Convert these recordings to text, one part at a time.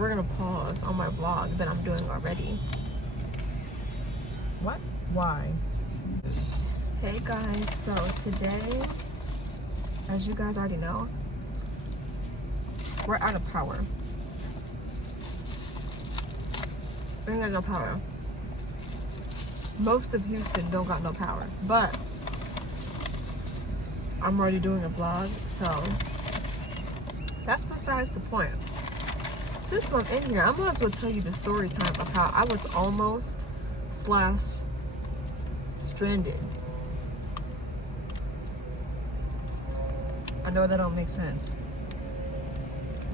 we're gonna pause on my vlog that I'm doing already. What? Why? Hey guys, so today, as you guys already know, we're out of power. We ain't got no power. Most of Houston don't got no power, but I'm already doing a vlog, so that's besides the point. Since I'm in here, I might as well tell you the story time of how I was almost stranded. I know that don't make sense,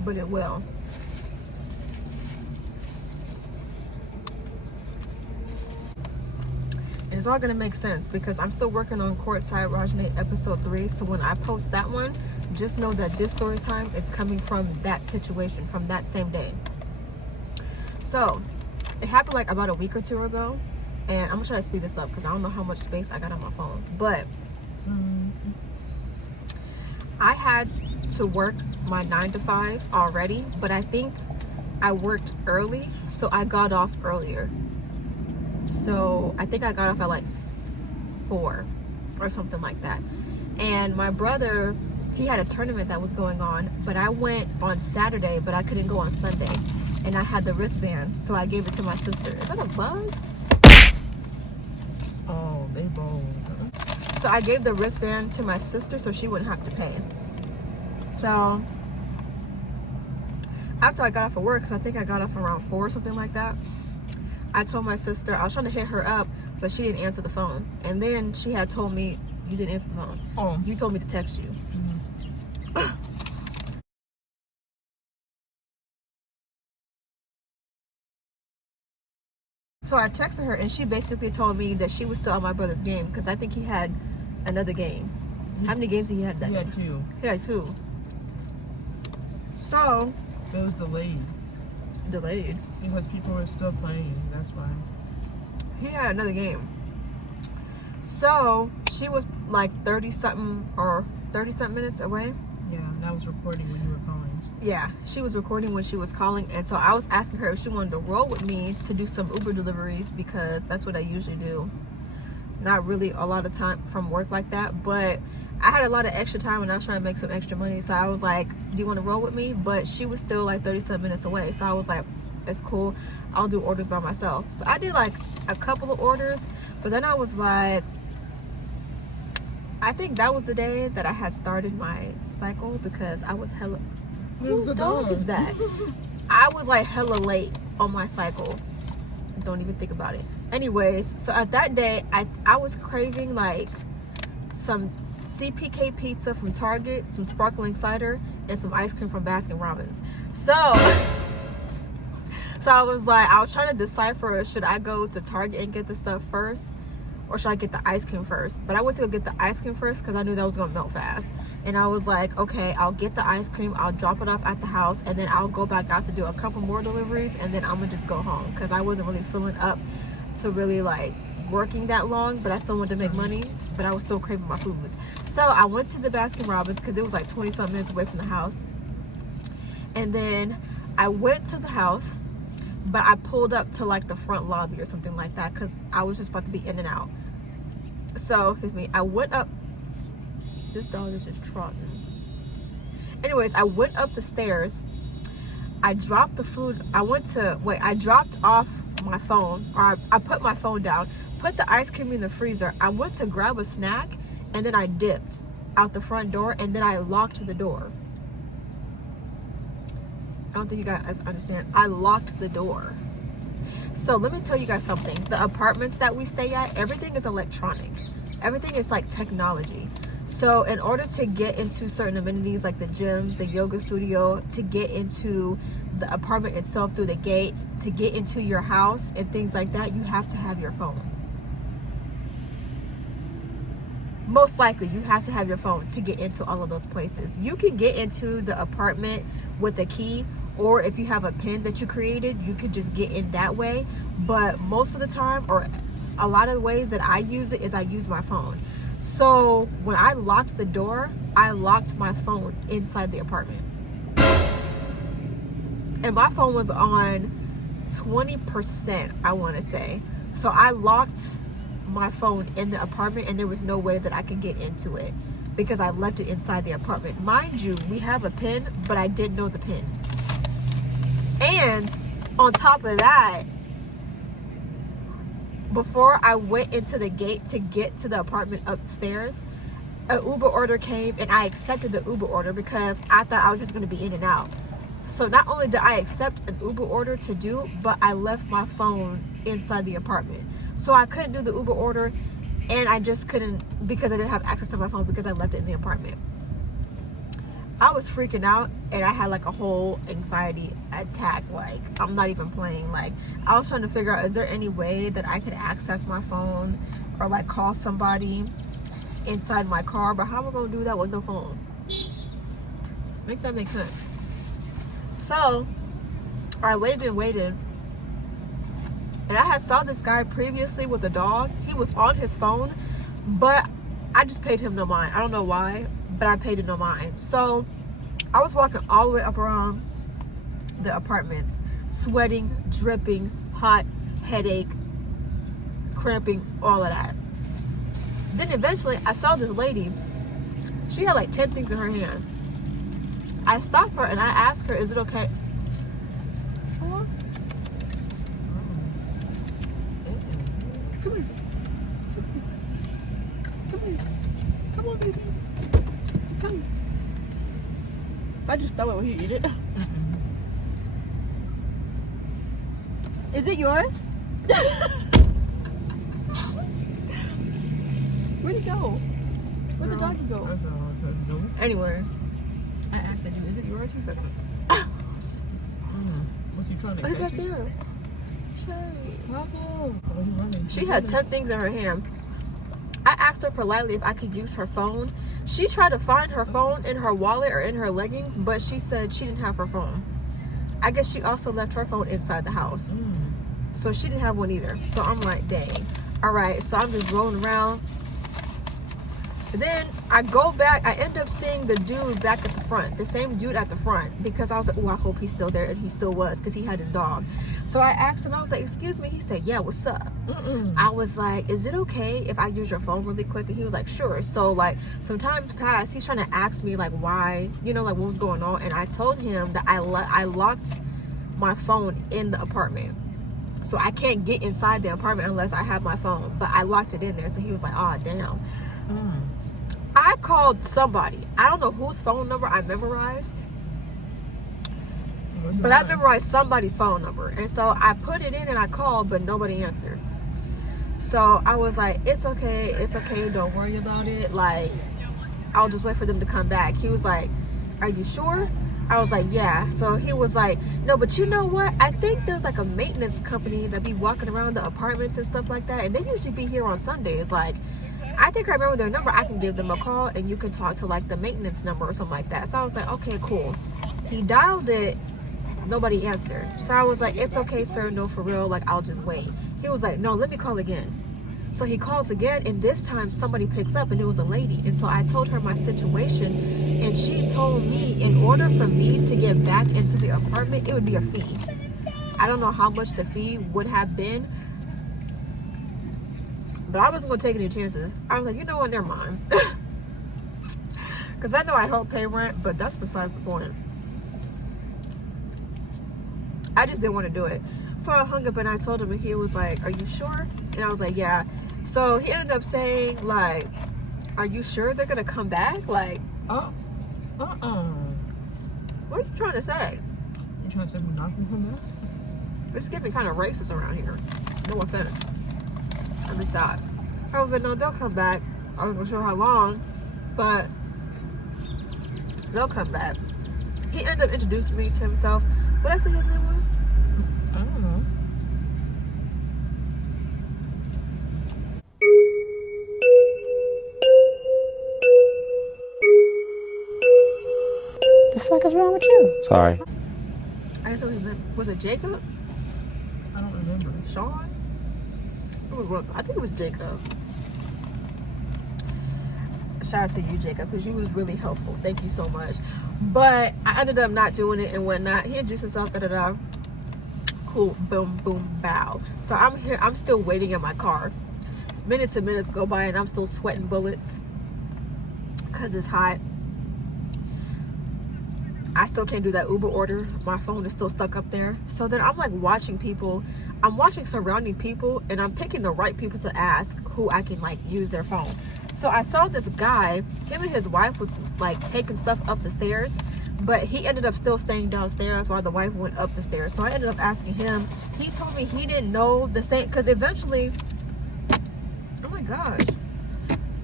but it will. And it's all gonna make sense because I'm still working on Courtside Rajanae episode 3. So when I post that one, just know that this story time is coming from that situation, from that same day. So it happened like about a week or two ago, and I'm gonna try to speed this up because I don't know how much space I got on my phone. But I had to work my 9 to 5 already, but I think I worked early, so I got off earlier. So I think I got off at like 4 or something like that. And my brother, he had a tournament that was going on, but I went on Saturday, but I couldn't go on Sunday. And I had the wristband, so I gave it to my sister. Is that a bug? Oh, they rolled. So I gave the wristband to my sister so she wouldn't have to pay. So after I got off of work, because I think I got off around 4 or something like that, I told my sister, I was trying to hit her up, but she didn't answer the phone. And then she had told me, you didn't answer the phone. Oh. You told me to text you. So I texted her, and she basically told me that she was still on my brother's game because I think he had another game. How many games did he have that day? He had 2. He had 2. So It was delayed. Delayed. Because people were still playing, that's why. He had another game. So she was like 30-something minutes away. Yeah, and I was recording when you were calling. Yeah, she was recording when she was calling, and so I was asking her if she wanted to roll with me to do some Uber deliveries because that's what I usually do. Not really a lot of time from work like that, but I had a lot of extra time and I was trying to make some extra money, so I was like, do you want to roll with me? But she was still like 30-some minutes away, so I was like, it's cool, I'll do orders by myself. So I did like a couple of orders, but then I was like, I think that was the day that I had started my cycle because I was hella, whose dog is that? I was like hella late on my cycle. Don't even think about it. Anyways, so at that day, I was craving like some CPK pizza from Target, some sparkling cider, and some ice cream from Baskin Robbins. So I was like, I was trying to decipher, should I go to Target and get the stuff first, or should I get the ice cream first? But I went to go get the ice cream first because I knew that was gonna melt fast. And I was like, okay, I'll get the ice cream, I'll drop it off at the house, and then I'll go back out to do a couple more deliveries, and then I'm gonna just go home because I wasn't really feeling up to really like working that long, but I still wanted to make money, but I was still craving my foods. So I went to the Baskin Robbins because it was like 20-some minutes away from the house. And then I went to the house, but I pulled up to like the front lobby or something like that because I was just about to be in and out. So, excuse me, I went up. This dog is just trotting. Anyways, I went up the stairs. I dropped the food. I dropped off my phone, or I put my phone down, put the ice cream in the freezer. I went to grab a snack, and then I dipped out the front door, and then I locked the door. I don't think you guys understand. I locked the door. So let me tell you guys something. The apartments that we stay at, everything is electronic. Everything is like technology. So in order to get into certain amenities like the gyms, the yoga studio, to get into the apartment itself through the gate, to get into your house and things like that, you have to have your phone. Most likely you have to have your phone to get into all of those places. You can get into the apartment with a key, or if you have a pin that you created, you could just get in that way. But most of the time, or a lot of the ways that I use it, is I use my phone. So when I locked the door, I locked my phone inside the apartment. and my phone was on 20%, I want to say. So I locked my phone in the apartment, and there was no way that I could get into it because I left it inside the apartment. Mind you, we have a pin, but I didn't know the pin. And on top of that, before I went into the gate to get to the apartment upstairs, an Uber order came, and I accepted the Uber order because I thought I was just going to be in and out. So not only did I accept an Uber order to do, but I left my phone inside the apartment. So I couldn't do the Uber order, and I just couldn't because I didn't have access to my phone because I left it in the apartment. I was freaking out, and I had like a whole anxiety attack. Like, I'm not even playing. Like, I was trying to figure out, is there any way that I could access my phone or like call somebody inside my car? But how am I going to do that with no phone? Make that make sense. So I waited and waited, and I had saw this guy previously with a dog. He was on his phone, but I just paid him no mind. I don't know why, but I paid him no mind. So I was walking all the way up around the apartments, sweating, dripping, hot, headache, cramping, all of that. Then eventually I saw this lady. She had like 10 things in her hand. I stopped her and I asked her, is it okay? Come on. Come here. Come here. Come on, baby. Come. I just throw it when you eat it. Is it yours? Where'd he go? Where'd the doggy go? Anyways, I asked him, is it yours? He said, What's he trying to it's catch right you? there. Sherry. Oh, he's running. She had 10 things in her hand. I asked her politely if I could use her phone. She tried to find her phone in her wallet or in her leggings, but she said she didn't have her phone. I guess she also left her phone inside the house. So she didn't have one either. So I'm like, dang. All right, so I'm just rolling around. And then I go back, I end up seeing the dude back at the front, the same dude at the front, because I was like, oh, I hope he's still there. And he still was, because he had his dog. So I asked him, I was like, excuse me. He said, yeah, what's up? I was like, is it okay if I use your phone really quick? And he was like, sure. So like some time passed, he's trying to ask me like why, you know, like what was going on. And I told him that I locked my phone in the apartment. So I can't get inside the apartment unless I have my phone. But I locked it in there. So he was like, oh, damn. I called somebody. I don't know whose phone number I memorized. But I memorized somebody's phone number. And so I put it in and I called, but nobody answered. So I was like, it's okay. Don't worry about it. Like, I'll just wait for them to come back. He was like, are you sure? I was like, yeah. So he was like, no, but you know what? I think there's like a maintenance company that be walking around the apartments and stuff like that. And they usually be here on Sundays. Like, I think I remember their number. I can give them a call and you can talk to like the maintenance number or something like that. So I was like, okay, cool. He dialed it. Nobody answered. So I was like, it's okay, sir. No, for real. Like, I'll just wait. He was like, no, let me call again. So he calls again, and this time somebody picks up, and it was a lady. And so I told her my situation, and she told me in order for me to get back into the apartment, it would be a fee. I don't know how much the fee would have been, but I wasn't going to take any chances. I was like, you know what, never mind. Because I know I help pay rent, but that's besides the point. I just didn't want to do it. So I hung up and I told him, and he was like, are you sure? And I was like, yeah. So he ended up saying, like, are you sure they're going to come back? Like, what are you trying to say? You trying to say we're not going to come back? It's getting kind of racist around here. No offense. I just thought. I was like, no, they'll come back. I wasn't sure how long, but they'll come back. He ended up introducing me to himself. What did I say his name was? I don't know. The fuck is wrong with you? Sorry. I guess his name was it Jacob? I don't remember. Sean? It was one. I think it was Jacob. Shout out to you, Jacob, because you was really helpful. Thank you so much. But I ended up not doing it and whatnot. He introduced himself, da-da-da. Cool, boom, boom, bow. So I'm here, I'm still waiting in my car. Minutes and minutes go by and I'm still sweating bullets because it's hot. I still can't do that Uber order. My phone is still stuck up there. So then I'm like watching people. I'm watching surrounding people and I'm picking the right people to ask who I can like use their phone. So I saw this guy, him and his wife was like taking stuff up the stairs, but he ended up still staying downstairs while the wife went up the stairs. So I ended up asking him. He told me he didn't know the same, because eventually, oh my gosh,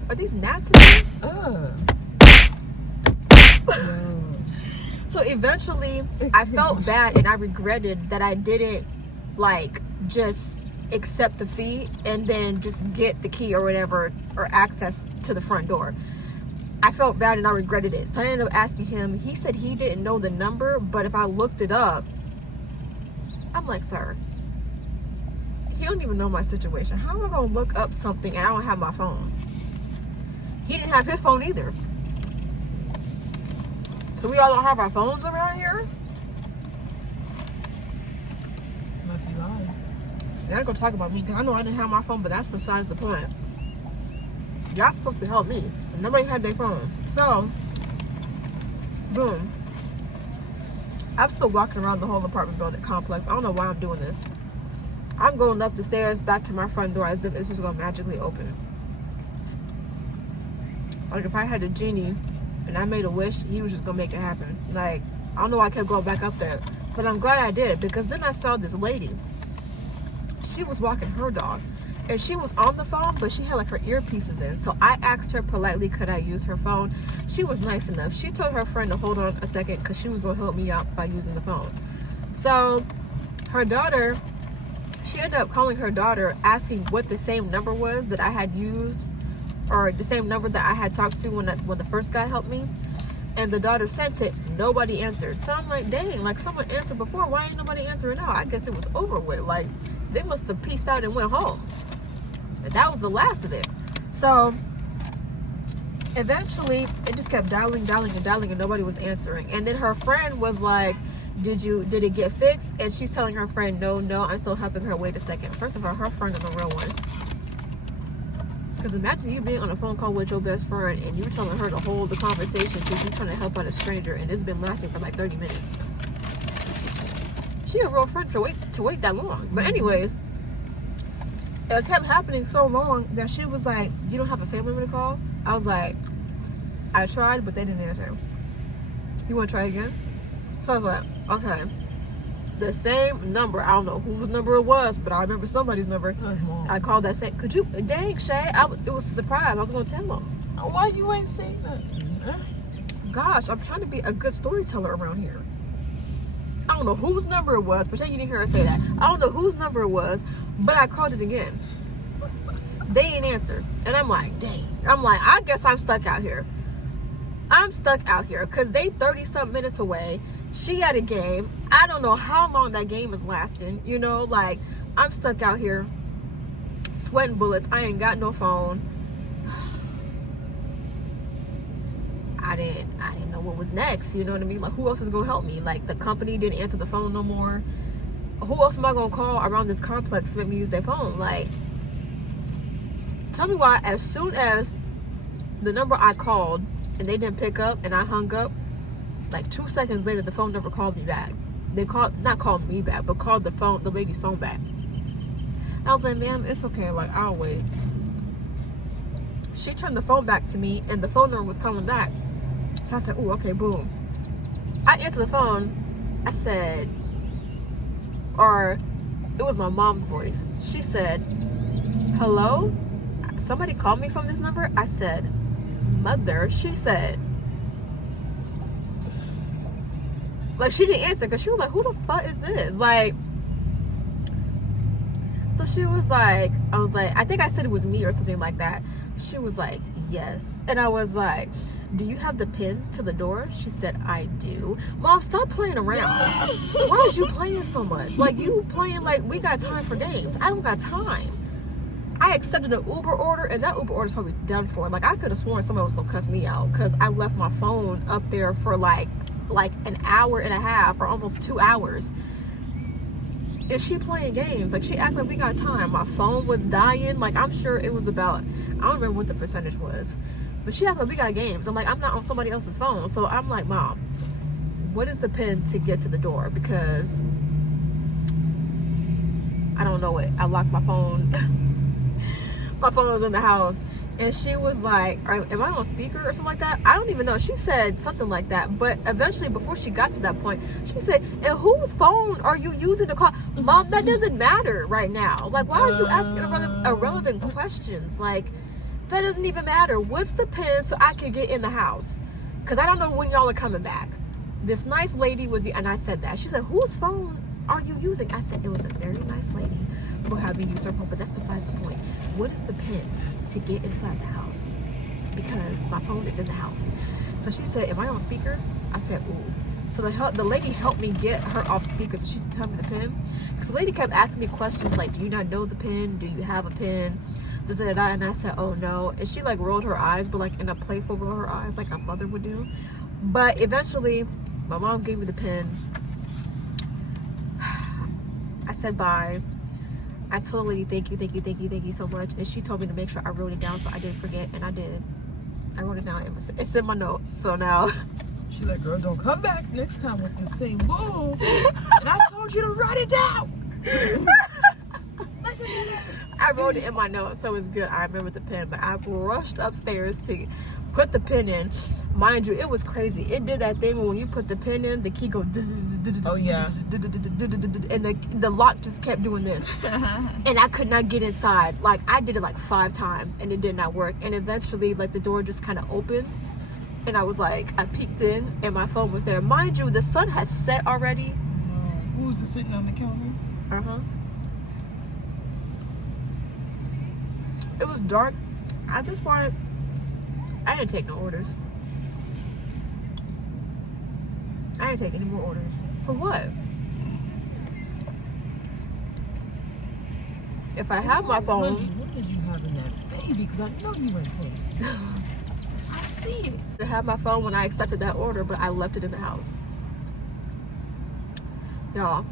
are these gnats in here? So eventually I felt bad and I regretted that I didn't like just accept the fee and then just get the key or whatever, or access to the front door. I felt bad and I regretted it. So I ended up asking him. He said he didn't know the number, but if I looked it up, I'm like, sir, he don't even know my situation. How am I gonna look up something and I don't have my phone? He didn't have his phone either. So we all don't have our phones around here? Unless you lying. Y'all ain't gonna talk about me, because I know I didn't have my phone, but that's besides the point. Y'all supposed to help me. And nobody had their phones. So, boom. I'm still walking around the whole apartment building complex. I don't know why I'm doing this. I'm going up the stairs back to my front door as if it's just gonna magically open. Like if I had a genie and I made a wish, he was just gonna make it happen. Like, I don't know why I kept going back up there, but I'm glad I did, because then I saw this lady. She was walking her dog and she was on the phone, but she had like her earpieces in. So I asked her politely, could I use her phone? She was nice enough. She told her friend to hold on a second because she was gonna help me out by using the phone. So her daughter, she ended up calling her daughter, asking what the same number was that I had used, or the same number that I had talked to when the first guy helped me. And the daughter sent it. Nobody answered. So I'm like, dang, like someone answered before. Why ain't nobody answering now? I guess it was over with. Like, they must have pieced out and went home. And that was the last of it. So eventually it just kept dialing and nobody was answering. And then her friend was like, did it get fixed? And she's telling her friend, no, I'm still helping her. Wait a second. First of all, her friend is a real one. Because imagine you being on a phone call with your best friend and you telling her to hold the conversation because you're trying to help out a stranger and it's been lasting for like 30 minutes. She a real friend to wait that long. But anyways, it kept happening so long that she was like, you don't have a family member to call? I was like, I tried, but they didn't answer. You want to try again? So I was like, okay. The same number. I don't know whose number it was, but I remember somebody's number. I called that same. Could you? Dang, Shay. It was a surprise. I was going to tell them. Why you ain't saying nothing? Gosh, I'm trying to be a good storyteller around here. I don't know whose number it was, but you didn't hear her say that. I don't know whose number it was, but I called it again. They ain't answered. And I'm like, dang. I'm like, I guess I'm stuck out here. I'm stuck out here because they 30-something minutes away. She at a game. I don't know how long that game is lasting. You know, like, I'm stuck out here sweating bullets. I ain't got no phone. I didn't know what was next. You know what I mean? Like, who else is gonna help me? Like, the company didn't answer the phone no more. Who else am I gonna call around this complex to make me use their phone? Like, tell me why as soon as the number I called and they didn't pick up and I hung up, like 2 seconds later the phone number called me back. They not called me back, but called the lady's phone back. I was like, ma'am, it's okay, like, I'll wait. She turned the phone back to me and the phone number was calling back. So I said, ooh, okay, boom. I answered the phone. I said, or it was my mom's voice. She said, hello? Somebody called me from this number? I said, mother. She said, like, she didn't answer because she was like, who the fuck is this? Like, so she was like, I was like, I think I said it was me or something like that. She was like, yes. And I was like, do you have the pin to the door? She said, I do. Mom, stop playing around. Why is you playing so much? Like, you playing like we got time for games. I don't got time. I accepted an Uber order, and that Uber order is probably done for. Like, I could have sworn somebody was going to cuss me out because I left my phone up there for like like an hour and a half or almost 2 hours. And she playing games. Like, she acted like we got time. My phone was dying. Like, I'm sure it was about, I don't remember what the percentage was, but she acted like we got games. I'm like, I'm not on somebody else's phone. So I'm like, Mom, what is the pin to get to the door? Because I don't know it. I locked my phone. My phone was in the house. And she was like, am I on speaker or something like that? I don't even know. She said something like that. But eventually, before she got to that point, she said, and whose phone are you using to call? Mom, that doesn't matter right now. Like, why are you asking irrelevant questions? Like, that doesn't even matter. What's the pin so I can get in the house? Because I don't know when y'all are coming back. This nice lady was, and I said that. She said, whose phone are you using? I said, it was a very nice lady who had me use her phone, but that's besides the point. What is the pin to get inside the house? Because my phone is in the house. So she said, am I on speaker? I said, ooh. So the lady helped me get her off speaker so she could tell me the pin. Because the lady kept asking me questions like, do you not know the pin? Do you have a pin? And I said, oh no. And she like rolled her eyes, but like in a playful roll her eyes like a mother would do. But eventually, my mom gave me the pin. I said bye. I told the lady, thank you so much. And she told me to make sure I wrote it down so I didn't forget, and I did. I wrote it down. It's in my notes. So now. She like, girl, don't come back next time with the same bull. And I told you to write it down. I wrote it in my notes, so it's good. I remember the pen, but I rushed upstairs to put the pen in. Mind you, it was crazy. It did that thing when you put the pen in, the key goes. Oh yeah. And the lock just kept doing this, and I could not get inside. Like, I did it like 5 times, and it did not work. And eventually, like, the door just kind of opened, and I was like, I peeked in, and my phone was there. Mind you, the sun has set already. Who was it sitting on the counter? It was dark. At this point, I didn't take no orders. I didn't take any more orders. For what? If I have my phone... What did you have in that baby? Because I know you ain't paid. I see it. I had my phone when I accepted that order, but I left it in the house. Y'all,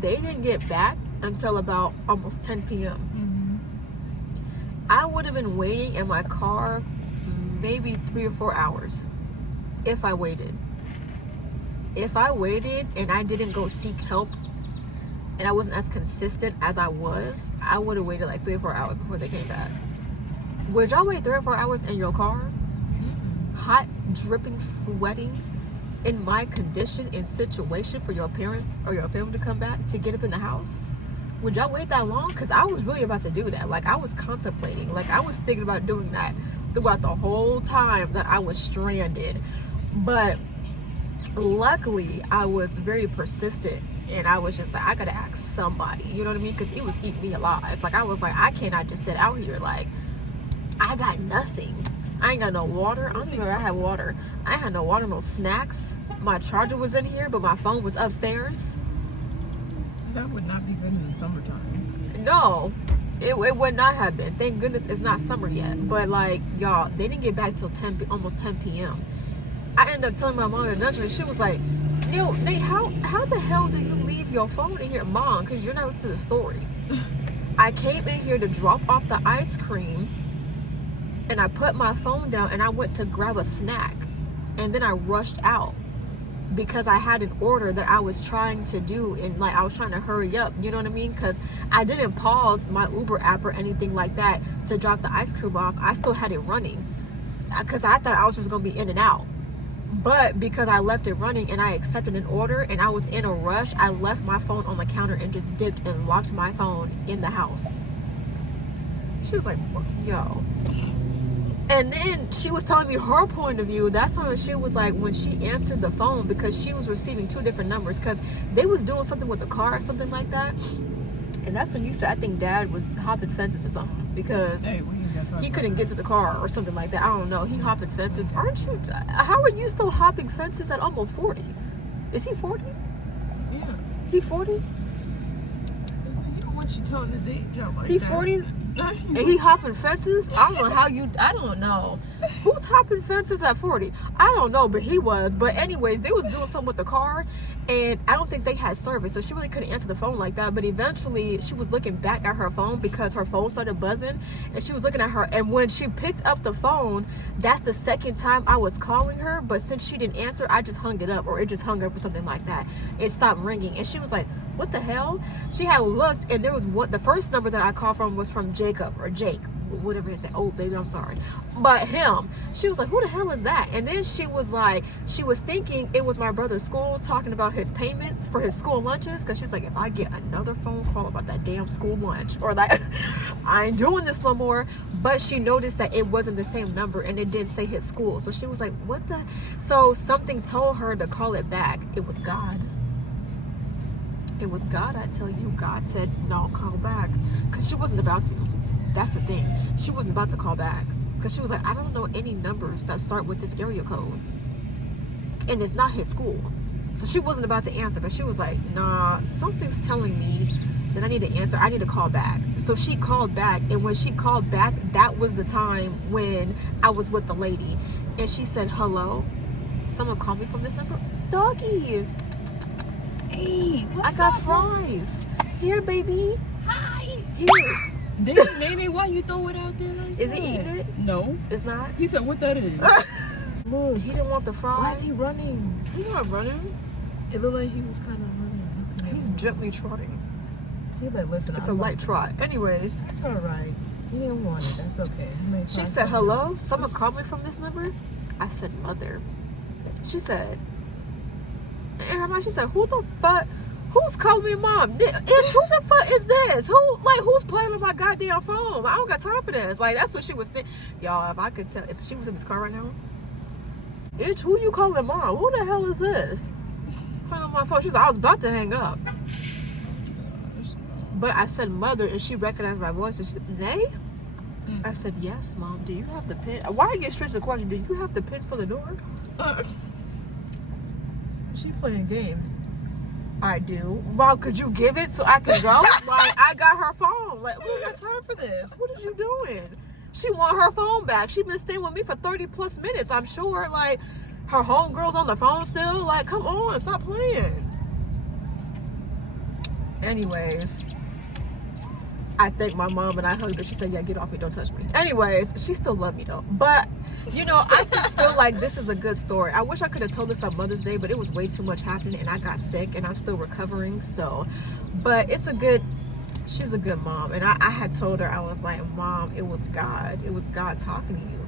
they didn't get back until about almost 10 p.m. I would have been waiting in my car maybe 3 or 4 hours if I waited. If I waited and I didn't go seek help and I wasn't as consistent as I was, I would have waited like 3 or 4 hours before they came back. Would y'all wait 3 or 4 hours in your car? Hot, dripping, sweating, in my condition and situation for your parents or your family to come back to get up in the house? Would y'all wait that long? Because I was really about to do that. Like, I was contemplating. Like, I was thinking about doing that throughout the whole time that I was stranded. But luckily, I was very persistent. And I was just like, I gotta ask somebody. You know what I mean? Because it was eating me alive. Like, I was like, I cannot just sit out here. Like, I got nothing. I ain't got no water. I don't even know if I had water. I had no water, no snacks. My charger was in here, but my phone was upstairs. That would not be good in the summertime. No, it would not have been. Thank goodness it's not summer yet. But like, y'all, they didn't get back till almost 10 p.m. I ended up telling my mom eventually. She was like, yo, Nate, how the hell do you leave your phone in here? Mom, because you're not listening to the story. I came in here to drop off the ice cream, and I put my phone down, and I went to grab a snack, and then I rushed out because I had an order that I was trying to do, and like, I was trying to hurry up, you know what I mean? Because I didn't pause my Uber app or anything like that to drop the ice cream off. I still had it running because I thought I was just gonna be in and out. But because I left it running and I accepted an order and I was in a rush, I left my phone on the counter and just dipped and locked my phone in the house. She was like, yo. And then she was telling me her point of view. That's when she was like, when she answered the phone, because she was receiving 2 different numbers because they was doing something with the car or something like that. And that's when you said, I think Dad was hopping fences or something because he couldn't get to the car or something like that. I don't know. He hopping fences. Aren't you? How are you still hopping fences at almost 40? Is he 40? Yeah. He 40? You know, once telling his age out like He that? 40 and he hopping fences? I don't know. Who's hopping fences at 40? I don't know, but he was. But anyways, they was doing something with the car, and I don't think they had service, so she really couldn't answer the phone like that. But eventually, she was looking back at her phone because her phone started buzzing, and she was looking at her. And when she picked up the phone, that's the second time I was calling her. But since she didn't answer, I just hung it up, or it just hung up or something like that. It stopped ringing, and she was like, what the hell? She had looked, and there was the first number that I called from was from Jacob or Jake, whatever his name. Oh baby, I'm sorry, but him. She was like, who the hell is that? And then she was like, she was thinking it was my brother's school talking about his payments for his school lunches, because she's like, if I get another phone call about that damn school lunch or that, I ain't doing this no more. But she noticed that it wasn't the same number and it didn't say his school, so she was like, what the? So something told her to call it back. It was God. It was God, I tell you. God said, no, call back. Because she wasn't about to. That's the thing. She wasn't about to call back. Because she was like, I don't know any numbers that start with this area code. And it's not his school. So she wasn't about to answer. But she was like, nah, something's telling me that I need to answer. I need to call back. So she called back. And when she called back, that was the time when I was with the lady. And she said, hello? Someone called me from this number? Doggy. Hey, I got fries. Here, baby. Hi. Here. Nene, why you throw it out there like Is that? he eating it? No. It's not? He said, what that is? Moon, he didn't want the fries. Why is he running? He's not running. It looked like he was kind of running. He's gently trotting. He like, listen, It's a light trot. Anyways. That's all right. He didn't want it. That's okay. She said, hello? Someone called me from this number? I said, mother. She said, in her mind, she said, who the fuck? Who's calling me mom? Who the fuck is this? Who's playing with my goddamn phone? I don't got time for this. Like, that's what she was thinking. Y'all, if I could tell, if she was in this car right now, bitch, who you calling mom? Who the hell is this? Playing on my phone. She was like, I was about to hang up. But I said mother, and she recognized my voice, and she said, Nay? I said, yes, mom. Do you have the pin? Why I get straight to the question? Do you have the pin for the door? She playing games. I do. Mom, could you give it so I can go? Like, I got her phone. Like, we don't got time for this. What are you doing? She want her phone back. She been staying with me for 30 plus minutes, I'm sure. Like, her homegirl's on the phone still. Like, come on, stop playing. Anyways, I thanked my mom and I hugged her. She said, yeah, get off me, don't touch me. Anyways, she still loved me though. But, you know, I just feel like this is a good story. I wish I could have told this on Mother's Day, but it was way too much happening and I got sick and I'm still recovering. So, but it's a good, she's a good mom. And I had told her, I was like, Mom, it was God. It was God talking to you.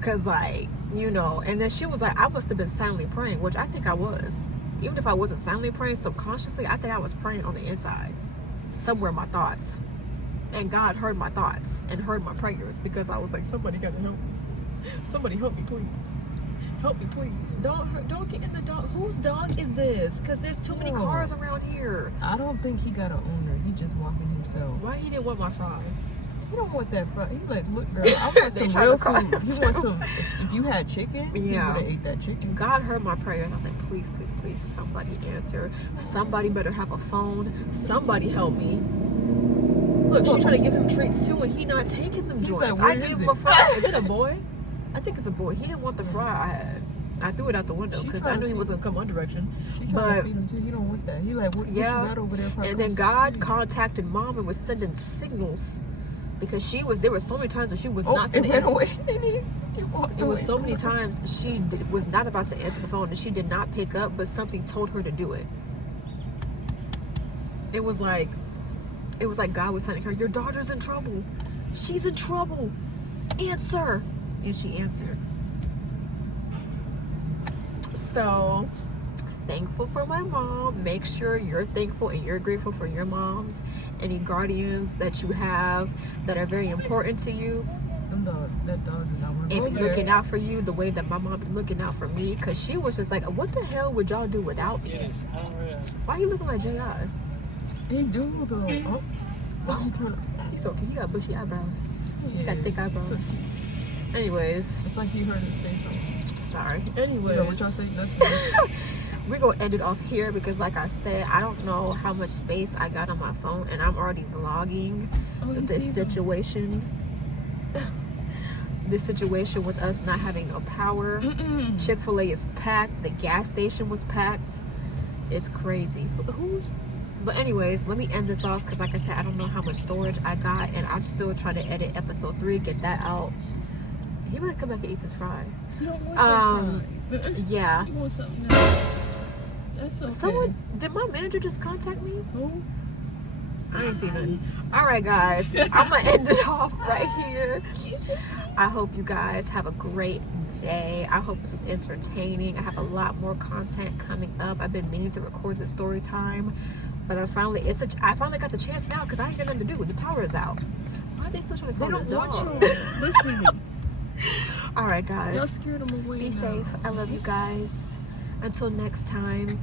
Cause like, you know, and then she was like, I must have been silently praying, which I think I was. Even if I wasn't silently praying, subconsciously, I think I was praying on the inside. Somewhere in my thoughts. And God heard my thoughts and heard my prayers, because I was like, somebody gotta help me. Somebody help me, please. Help me, please. Don't get in the dog. Whose dog is this? Because there's too many cars around here. I don't think he got an owner. He just walking himself. Why he didn't want my fry? He don't want that fry. He like, look, girl, I want some real food. He wants some. If you had chicken, he would have ate that chicken. God heard my prayers. I was like, please, please, please, somebody answer. Somebody better have a phone. Somebody help me. Look, she's trying to give him treats too, and he not taking them joints. Like, I gave him a fry. Is it a boy? I think it's a boy. He didn't want the fry I had. I threw it out the window because I knew he wasn't gonna come one direction. She trying to feed him too. He don't want that. He like, what you got over there? And then God contacted mom and was sending signals, because there were so many times when she was not going to answer. It was so many times she was not about to answer the phone and she did not pick up, but something told her to do it. It was like God was telling her, your daughter's in trouble. She's in trouble. Answer. And she answered. So, thankful for my mom. Make sure you're thankful and you're grateful for your moms, any guardians that you have that are very important to you. That dog did not want to And be looking out for you the way that my mom be looking out for me, because she was just like, what the hell would y'all do without me? Why you looking like J.I.? He do though. He's okay. He got bushy eyebrows. He got thick eyebrows. So sweet. Anyways. It's like he heard her say something. Sorry. Anyways. You know what y'all say? Nothing. we're gonna end it off here because, like I said, I don't know how much space I got on my phone, and I'm already vlogging this situation. This situation with us not having no power. Chick-fil-A is packed. The gas station was packed. It's crazy. But anyways, let me end this off because, like I said, I don't know how much storage I got, and I'm still trying to edit episode 3, get that out. He better come back and eat this fry. You don't want that fry. Yeah. You want something else. That's okay. Did my manager just contact me? Who? I ain't seen nothing. All right, guys, I'm gonna end it off right here. I hope you guys have a great day. I hope this was entertaining. I have a lot more content coming up. I've been meaning to record the story time, but I finally got the chance now because I ain't got nothing to do. The power is out. Why are they still trying to call this dog? Listen. All right, guys. Y'all scared them away. Be safe. I love you guys. Until next time.